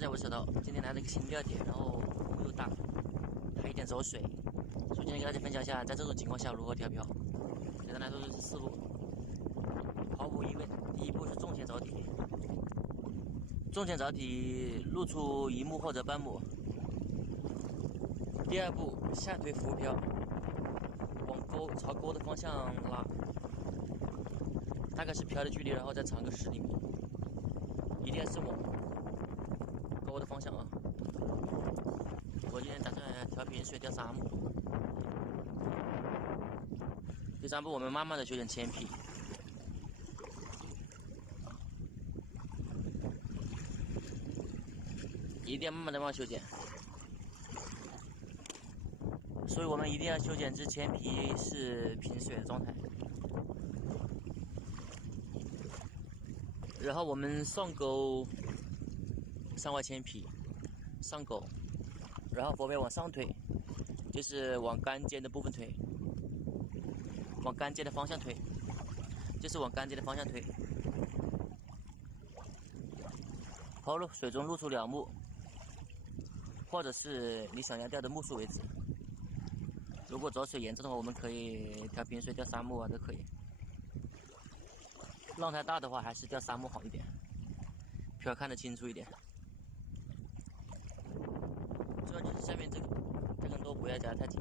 大家我是小刀，今天来了一个新钓点，然后风又大，还有点走水。首先给大家分享一下，在这种情况下如何调漂。简单来说就是4步，毫无疑问，第一步是重线着底，重线着底露出1目或者半目。第二步下推浮漂，往钩朝钩的方向拉，大概是漂的距离，然后再长个10厘米，一定是往钩的方向啊！我今天打算调平水钓3目。第3步，我们慢慢的修剪铅皮，一定要慢慢修剪。所以我们一定要修剪至铅皮是平水的状态。然后我们上钩，上外铅皮，上钩，然后浮标往上推，就是往竿尖的部分推，往竿尖的方向推，就是往竿尖的方向推。抛入水中露出2目，或者是你想要钓的目数为止。如果走水严重的话，我们可以调平水钓3目啊，都可以。浪太大的话，还是钓3目好一点，漂看得清楚一点。主要就是下面这根钩不要夹太紧。